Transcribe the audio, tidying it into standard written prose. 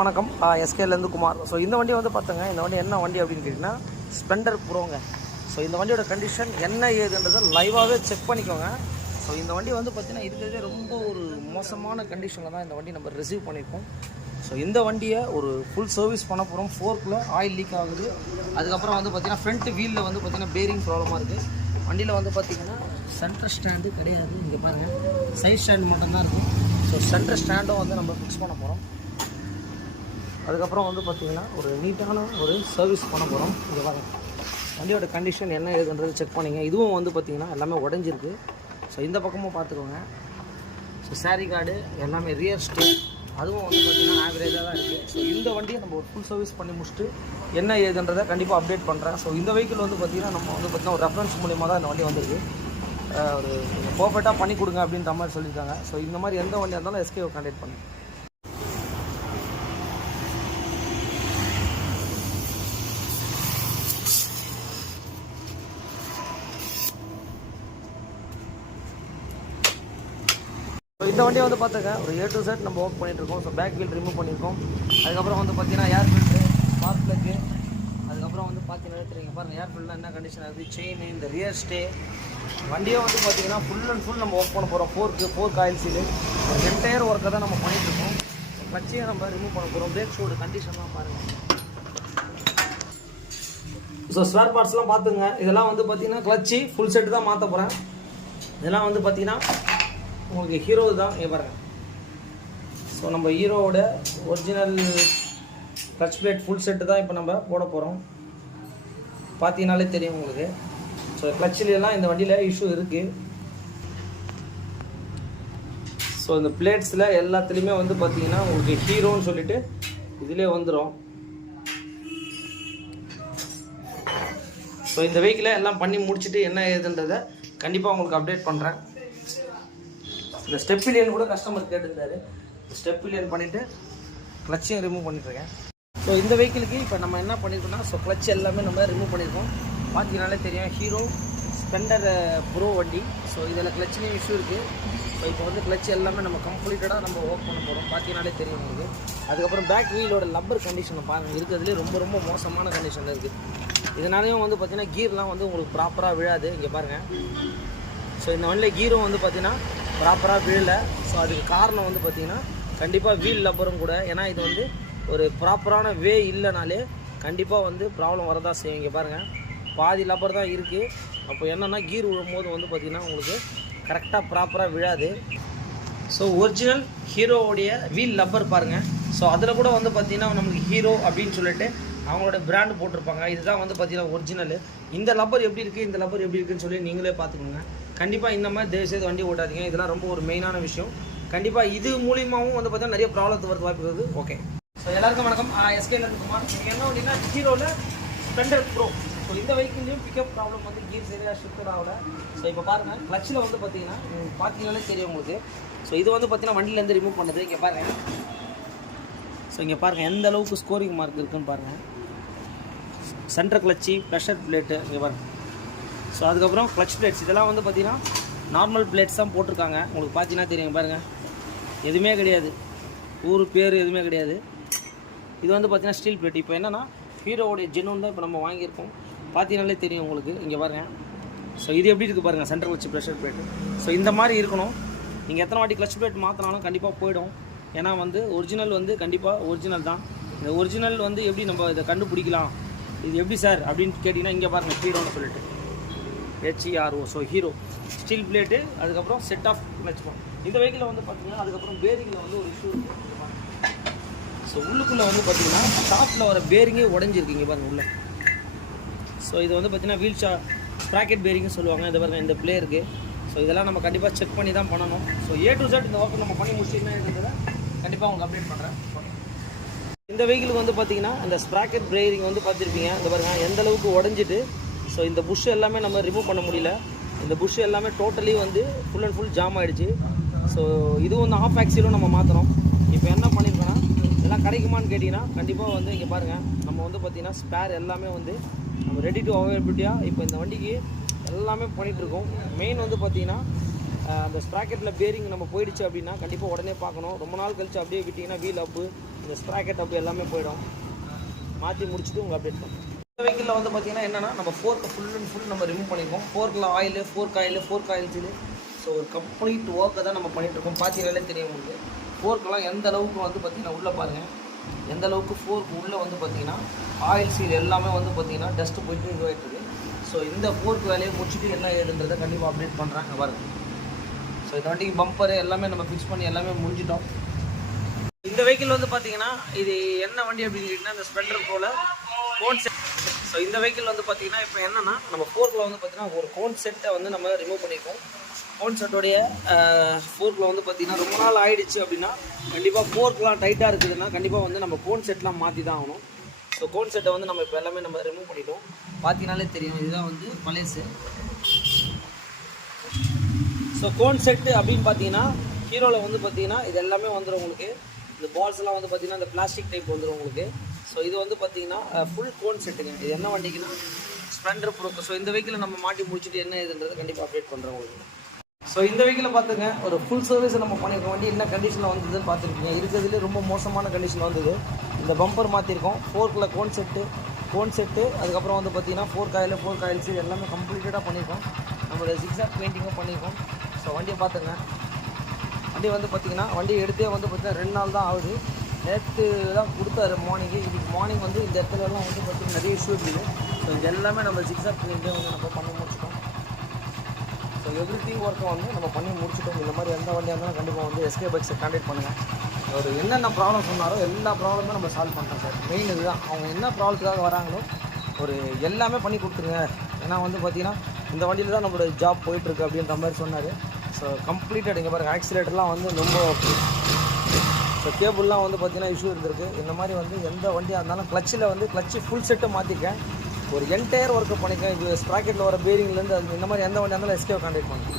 வணக்கம், எஸ்கேலேருந்து குமார். ஸோ இந்த வண்டி வந்து பார்த்துங்க, இந்த வண்டி என்ன வண்டி அப்படின்னு கேட்டிங்கன்னா ஸ்ப்ளெண்டர் ப்ரோங்க. ஸோ இந்த வண்டியோட கண்டிஷன் என்ன ஏதுன்றதை லைவாகவே செக் பண்ணிக்கோங்க. ஸோ இந்த வண்டி வந்து பார்த்திங்கன்னா இருக்கிறதே ரொம்ப ஒரு மோசமான கண்டிஷனில் தான் இந்த வண்டி நம்ம ரிசீவ் பண்ணியிருக்கோம். ஸோ இந்த வண்டியை ஒரு ஃபுல் சர்வீஸ் பண்ண போகிறோம். ஃபோர்க்கில் ஆயில் லீக் ஆகுது. அதுக்கப்புறம் வந்து பார்த்திங்கன்னா ஃப்ரண்ட் வீலில் வந்து பார்த்திங்கன்னா பேரிங் ப்ராப்ளமாக இருக்குது. வண்டியில் வந்து பார்த்திங்கன்னா சென்டர் ஸ்டாண்டு கிடையாது. இங்கே பாருங்கள், சைட் ஸ்டாண்டு மட்டும்தான் இருக்குது. ஸோ சென்டர் ஸ்டாண்டும் வந்து நம்ம ஃபிக்ஸ் பண்ண போகிறோம். அதுக்கப்புறம் வந்து பார்த்திங்கன்னா ஒரு நீட்டான ஒரு சர்வீஸ் பண்ண போகிறோம். இங்கே பாருங்க, வண்டியோட கண்டிஷன் என்ன ஏதுன்றது செக் பண்ணிங்க. இதுவும் வந்து பார்த்திங்கன்னா எல்லாமே உடஞ்சிருக்கு. ஸோ இந்த பக்கமும் பார்த்துக்கோங்க. ஸோ சாரி கார்டு எல்லாமே ரியர் ஸ்டே அதுவும் வந்து பார்த்திங்கன்னா ஆவரேஜாக தான் இருக்குது. ஸோ இந்த வண்டியை நம்ம ஒரு ஃபுல் சர்வீஸ் பண்ணி முடிச்சுட்டு என்ன ஏதுன்றதை கண்டிப்பாக அப்டேட் பண்ணுறேன். ஸோ இந்த வெஹிக்கிள் வந்து பார்த்திங்கன்னா நம்ம வந்து பார்த்திங்கன்னா ஒரு ரெஃபரன்ஸ் மூலியமாக தான் இந்த வண்டி வந்திருக்கு. ஒரு பர்ஃபெக்டாக பண்ணி கொடுங்க அப்படின்ற மாதிரி சொல்லியிருக்காங்க. ஸோ இந்த மாதிரி எந்த வண்டியாக இருந்தாலும் எஸ்கேவை கான்டாக்ட் பண்ணுங்க. ஸோ இந்த வண்டியை வந்து பார்த்துக்க ஒரு A to Z நம்ம ஒர்க் பண்ணிகிட்ருக்கோம். ஸோ பேக் வீல் ரிமூவ் பண்ணியிருக்கோம். அதுக்கப்புறம் வந்து பார்த்தீங்கன்னா ஏர் ஃபில்ட்ரு, ஸ்பார்க் ப்ளக்கு, அதுக்கப்புறம் வந்து பார்த்தீங்கன்னா தெரியுங்க பாருங்கள், ஏர் ஃபில்ட்லாம் என்ன கண்டிஷன் ஆகுது, செயின், இந்த ரியர் ஸ்டே. வண்டியை வந்து பார்த்தீங்கன்னா ஃபுல் அண்ட் ஃபுல் நம்ம ஒர்க் பண்ண போகிறோம். ஃபோர்க் ஆயில் சீடு ஒரு என்டையர் ஒர்க்கை தான் நம்ம பண்ணிகிட்ருக்கோம். கிளச்சையும் நம்ம ரிமூவ் பண்ண போகிறோம். பிரேக் ஷூட கண்டிஷன்லாம் பாருங்கள். ஸோ ஸ்பேர் பார்ட்ஸ்லாம் பார்த்துங்க. இதெல்லாம் வந்து பார்த்தீங்கன்னா கிளச்சி ஃபுல் செட்டு தான் மாற்ற போகிறேன். இதெல்லாம் வந்து பார்த்தீங்கன்னா உங்களுக்கு ஹீரோ தான். இங்கே பாருங்கள். ஸோ நம்ம ஹீரோவோட original clutch plate full set தான் இப்போ நம்ம போட போகிறோம். பார்த்தீங்கனாலே தெரியும் உங்களுக்கு. ஸோ கிளச்சிலெலாம் இந்த வண்டியில் இஷ்யூ இருக்குது. ஸோ இந்த பிளேட்ஸில் எல்லாத்துலேயுமே வந்து பார்த்தீங்கன்னா உங்களுக்கு ஹீரோன்னு சொல்லிட்டு இதிலே வந்துடும். ஸோ இந்த வெஹிக்கிளை எல்லாம் பண்ணி முடிச்சுட்டு என்ன ஏதுன்றதை கண்டிப்பாக உங்களுக்கு அப்டேட் பண்ணுறேன். இந்த ஸ்டெப் பில்லியன் கூட கஸ்டமர் கேட்டுருந்தாரு. ஸ்டெப் பில்லியன் பண்ணிவிட்டு கிளச்சையும் ரிமூவ் பண்ணிட்டுருக்கேன். ஸோ இந்த வெஹிக்கிளுக்கு இப்போ நம்ம என்ன பண்ணியிருக்கோம்னா, ஸோ கிளச் எல்லாமே நம்ம ரிமூவ் பண்ணியிருக்கோம். பார்த்தீங்கனாலே தெரியும், ஹீரோ ஸ்ப்ளெண்டர் ப்ரோ வண்டி. ஸோ இதில் கிளச்சிலையும் இஷ்யூ இருக்குது. ஸோ இப்போ வந்து கிளச் எல்லாமே நம்ம கம்ப்ளீட்டடாக நம்ம ஒர்க் பண்ண போகிறோம். பார்த்தீங்கனாலே தெரியும் உங்களுக்கு. அதுக்கப்புறம் பேக் வீலோட லப்பர் கண்டிஷனை பாருங்கள், இருக்கிறதுலே ரொம்ப ரொம்ப மோசமான கண்டிஷனில் இருக்குது. இதனாலேயும் வந்து பார்த்திங்கன்னா கீர்லாம் வந்து உங்களுக்கு ப்ராப்பராக விழாது. இங்கே பாருங்கள். ஸோ இந்த வண்டியில் கீரும் வந்து பார்த்திங்கன்னா ப்ராப்பராக விழலை. ஸோ அதுக்கு காரணம் வந்து பார்த்திங்கன்னா கண்டிப்பாக வீல் லப்பரும் கூட. ஏன்னா இது வந்து ஒரு ப்ராப்பரான வே இல்லைனாலே கண்டிப்பாக வந்து ப்ராப்ளம் வரதான் செய்யும். இங்கே பாருங்கள், பாதி லப்பர் தான் இருக்குது. அப்போ என்னென்னா கீர் விழும்போது வந்து பார்த்திங்கன்னா உங்களுக்கு கரெக்டாக ப்ராப்பராக விழாது. ஸோ ஒரிஜினல் ஹீரோவுடைய வீல் லப்பர் பாருங்கள். ஸோ அதில் கூட வந்து பார்த்திங்கன்னா நம்மளுக்கு ஹீரோ அப்படின்னு சொல்லிட்டு அவங்களோட பிராண்டு போட்டிருப்பாங்க. இதுதான் வந்து பார்த்திங்கன்னா ஒரிஜினல். இந்த லப்பர் எப்படி இருக்குது, இந்த லப்பர் எப்படி இருக்குதுன்னு சொல்லி நீங்களே பார்த்துக்கோங்க. கண்டிப்பாக இந்த மாதிரி தயவுசெய்து வண்டி ஓட்டாதீங்க. இதெல்லாம் ரொம்ப ஒரு மெயினான விஷயம். கண்டிப்பாக இது மூலியமாகவும் வந்து பார்த்தீங்கன்னா நிறைய ப்ராப்ளத்து வரது வாய்ப்பு இருக்குது. ஓகே, ஸோ எல்லாருக்கும் வணக்கம், எஸ்கேலேருந்து குமார். நீங்கள் என்ன அப்படின்னா ஹீரோவில் ஸ்ப்ளெண்டர் ப்ரோ. ஸோ இந்த வெஹிக்கிள்லையும் பிக்கப் ப்ராப்ளம் வந்து கீர் சரியாக ஷிஃப்ட் ஆகல. ஸோ இப்போ பாருங்கள், கிளச்சில் வந்து பார்த்தீங்கன்னாலே தெரியும் உங்களுக்கு. ஸோ இது வந்து பார்த்தீங்கன்னா வண்டியிலேருந்து ரிமூவ் பண்ணுறது. இங்கே பாருங்கள். ஸோ இங்கே பாருங்கள் எந்த அளவுக்கு ஸ்கோரிங் மார்க் இருக்குதுன்னு பாருங்கள். சென்டர் கிளச்சி, ப்ரெஷர் பிளேட்டு இங்கே பாருங்கள். ஸோ அதுக்கப்புறம் கிளச் பிளேட்ஸ் இதெல்லாம் வந்து பார்த்திங்கன்னா நார்மல் பிளேட்ஸ் தான் போட்டிருக்காங்க. உங்களுக்கு பார்த்தீங்கன்னா தெரியும் பாருங்கள், எதுவுமே கிடையாது, ஊர் பேர் எதுவுமே கிடையாது. இது வந்து பார்த்திங்கன்னா ஸ்டீல் பிளேட். இப்போ என்னென்னா ஹீரோவோடைய ஜெனூன் தான் இப்போ நம்ம வாங்கியிருக்கோம். பார்த்தீங்கனாலே தெரியும் உங்களுக்கு. இங்கே பாருங்கள். ஸோ இது எப்படி இருக்குது பாருங்கள், centre clutch pressure plate. So இந்த மாதிரி இருக்கணும். நீங்கள் எத்தனை வாட்டி கிளச் பிளேட் மாற்றினாலும் கண்டிப்பாக போயிடும். ஏன்னா வந்து ஒரிஜினல் வந்து கண்டிப்பாக ஒரிஜினல் தான். இந்த ஒரிஜினல் வந்து எப்படி நம்ம இதை கண்டுபிடிக்கலாம், இது எப்படி சார் அப்படின்னு கேட்டிங்கன்னா இங்கே பாருங்கள், ஹீரோன்னு சொல்லிட்டு HERO. So hero steel plate, அதுக்கப்புறம் செட் ஆஃப் கிளச்சுப்போம். இந்த வெஹிக்கிளில் வந்து பார்த்திங்கன்னா அதுக்கப்புறம் பேரிங்கில் வந்து ஒரு இஷ்யூ இருக்குது. ஸோ உள்ளுக்குள்ளே வந்து பார்த்திங்கன்னா ஷாப்பில் வர பேரிங்கே உடஞ்சிருக்கீங்க பாருங்கள் உள்ள. ஸோ இது வந்து பார்த்திங்கன்னா வீல் ஸ்ப்ராக்கெட் பேரிங்னு சொல்லுவாங்க. இதை பாருங்கள், இந்த பிளே இருக்குது. ஸோ இதெல்லாம் நம்ம கண்டிப்பாக செக் பண்ணி தான் பண்ணணும். ஸோ A to Z இந்த ஒர்க்கு நம்ம பண்ணி முடிச்சுன்னா இருந்ததை கண்டிப்பாக உங்களுக்கு அப்டேட் பண்ணுறேன். இந்த வெஹிக்கிளுக்கு வந்து பார்த்திங்கன்னா இந்த ஸ்ப்ராக்கெட் பேரிங் வந்து பார்த்துருப்பீங்க. இந்த பாருங்கள் எந்த அளவுக்கு உடஞ்சிட்டு. ஸோ இந்த புஷ் எல்லாமே நம்ம ரிமூவ் பண்ண முடியல. இந்த புஷ் எல்லாமே டோட்டலி வந்து ஃபுல் அண்ட் ஃபுல் ஜாம் ஆகிடுச்சு. ஸோ இதுவும் வந்து ஆஃப் ஆக்சிலும் நம்ம மாற்றணும். இப்போ என்ன பண்ணியிருக்கோன்னா, இதெல்லாம் கிடைக்குமான்னு கேட்டிங்கன்னா கண்டிப்பாக வந்து இங்கே பாருங்கள், நம்ம வந்து பார்த்திங்கன்னா ஸ்பேர் எல்லாமே வந்து நம்ம ரெடி டு அவைலபிலிட்டியாக இப்போ இந்த வண்டிக்கு எல்லாமே பண்ணிகிட்ருக்கோம். மெயின் வந்து பார்த்திங்கன்னா அந்த ஸ்ப்ராக்கெட்டில் பேரிங் நம்ம போயிடுச்சு அப்படின்னா கண்டிப்பாக உடனே பார்க்கணும். ரொம்ப நாள் கழிச்சு அப்படியே விட்டிங்கன்னா வீல் அப்பு இந்த ஸ்ப்ராக்கெட் அப்படி எல்லாமே போயிடும். மாற்றி முடிச்சுட்டு உங்களுக்கு அப்டேட் பண்ணுறோம். இந்த வெஹிக்கிளில் வந்து பார்த்தீங்கன்னா என்னென்னா நம்ம ஃபோர்க்கு ஃபுல் அண்ட் ஃபுல் நம்ம ரிமூவ் பண்ணியிருக்கோம். ஃபோர்க்கில் ஆயில், ஃபோர்க் ஆயில் இது. ஸோ ஒரு கம்ப்ளீட் ஒர்க்கை தான் நம்ம பண்ணிகிட்ருக்கோம். பார்த்தீங்கன்னாலே தெரியும் உங்களுக்கு. ஃபோர்க்கெலாம் எந்த அளவுக்கு வந்து பார்த்திங்கன்னா உள்ளே பாருங்கள், எந்த அளவுக்கு ஃபோர்க் உள்ளே வந்து பார்த்திங்கன்னா ஆயில் சீல் எல்லாமே வந்து பார்த்திங்கன்னா டஸ்ட்டு போயிட்டு இதுவாகிட்டுருக்கு. ஸோ இந்த ஃபோர்க் வேலையை முடிச்சுட்டு என்ன ஏதுன்றதை கண்டிப்பாக அப்டேட் பண்ணுறாங்க பாருங்க. ஸோ இந்த வண்டிக்கு பம்பரு எல்லாமே நம்ம ஃபிக்ஸ் பண்ணி எல்லாமே முடிஞ்சிட்டோம். இந்த வெஹிக்கிள் வந்து பார்த்தீங்கன்னா இது என்ன வண்டி அப்படின்னு கேட்டிங்கன்னா இந்த ஸ்ப்ளெண்டர் ப்ரோல கோன் செட். ஸோ இந்த வெஹிக்கிள் வந்து பார்த்தீங்கன்னா இப்போ என்னென்னா நம்ம ஃபோர்க்கில் வந்து பார்த்தீங்கன்னா ஒரு கோன் செட்டை வந்து நம்ம ரிமூவ் பண்ணியிருக்கோம். கோன் செட்டோடைய ஃபோர்க்கில் வந்து பார்த்தீங்கன்னா ரொம்ப நாள் ஆகிடுச்சு அப்படின்னா கண்டிப்பாக ஃபோர்க்லாம் டைட்டாக இருக்குதுன்னா கண்டிப்பாக வந்து நம்ம கோன் செட்லாம் மாற்றி தான் ஆகணும். ஸோ கோன் செட்டை வந்து நம்ம இப்போ எல்லாமே நம்ம ரிமூவ் பண்ணிட்டோம். பார்த்தீங்கனாலே தெரியும் இதுதான் வந்து பழையசு. ஸோ கோன் செட்டு அப்படின்னு பார்த்தீங்கன்னா ஹீரோவில் வந்து பார்த்தீங்கன்னா இது எல்லாமே வந்துடும் உங்களுக்கு. இந்த பால்ஸ்லாம் வந்து பார்த்தீங்கன்னா இந்த பிளாஸ்டிக் டைப் வந்துடும் உங்களுக்கு. ஸோ இது வந்து பார்த்தீங்கன்னா ஃபுல் கோன் செட்டுங்க. இது என்ன வண்டிக்குன்னா ஸ்ப்ளெண்டர் ப்ரோ. ஸோ இந்த வெஹிக்கில் நம்ம மாட்டி முடிச்சுட்டு என்ன இதுன்றதை கண்டிப்பாக அப்டேட் பண்ணுறோம் உங்களுக்கு. ஸோ இந்த வெஹிக்கில் பார்த்துங்க ஒரு ஃபுல் சர்வீஸ் நம்ம பண்ணியிருக்கோம். வண்டி என்ன கண்டிஷனில் வந்ததுன்னு பார்த்துருக்கீங்க. இருக்கிறதுலே ரொம்ப மோசமான கண்டிஷனில் வந்தது. இந்த பம்பர் மாற்றிருக்கோம். ஃபோர்க்கில் கோன் செட்டு அதுக்கப்புறம் வந்து பார்த்தீங்கன்னா ஃபோர்க் ஆயில் சீல் எல்லாமே கம்ப்ளீட்டடாக பண்ணியிருக்கோம். நம்மளோட ஜிக்ஸாக் பெயிண்டிங்கும் பண்ணியிருக்கோம். ஸோ வண்டியை பார்த்துங்க. வண்டி வந்து பார்த்திங்கன்னா வண்டி எடுத்தே வந்து பார்த்திங்கன்னா 2 நாள் தான் ஆகுது. நேற்று தான் கொடுத்தாரு மார்னிங்கு. இன்றைக்கி மார்னிங் வந்து இந்த இடத்துலலாம் வந்து பார்த்திங்கன்னா நிறைய இஷ்யூ இருக்குது. ஸோ இது எல்லாமே நம்ம ஜிக்ஸாக் பெயிண்டே வந்து நம்ம பண்ணி முடிச்சிட்டோம். ஸோ எவ்ரிதிங் ஒர்க்கை வந்து நம்ம பண்ணி முடிச்சிட்டோம். இந்த மாதிரி எந்த வண்டியாக இருந்தாலும் கண்டிப்பாக வந்து எஸ்கே பைக்ஸை கான்டாக்ட் பண்ணுங்கள். ஒரு என்னென்ன ப்ராப்ளம் சொன்னாரோ எல்லா ப்ராப்ளமும் நம்ம சால்வ் பண்ணுறோம் சார். மெயின் இதுதான், அவங்க என்ன ப்ராப்ளத்துக்காக வராங்களோ ஒரு எல்லாமே பண்ணி கொடுத்துருங்க. ஏன்னா வந்து பார்த்திங்கன்னா இந்த வண்டியில் தான் நம்மளோட ஜாப் போயிட்டுருக்கு அப்படின்ற மாதிரி சொன்னார். ஸோ கம்ப்ளீட்டட் இங்கே பாருங்கள் ஆக்சிலேட்டர்லாம் வந்து ரொம்ப ஸோ கேபிள்லாம் வந்து பார்த்திங்கன்னா இஷ்யூ இருந்திருக்கு. இந்த மாதிரி வந்து எந்த வண்டியாக இருந்தாலும் கிளச்சு ஃபுல் செட்டை மாற்றிக்கேன். ஒரு என்டையர் ஒர்க்கை பண்ணிக்கேன். இது ஸ்ப்ராக்கெட்டில் வர பேரிங்லேருந்து அது இந்த மாதிரி எந்த வண்டியாக இருந்தாலும் எஸ்கேவை கான்டாக்ட் பண்ணுங்க.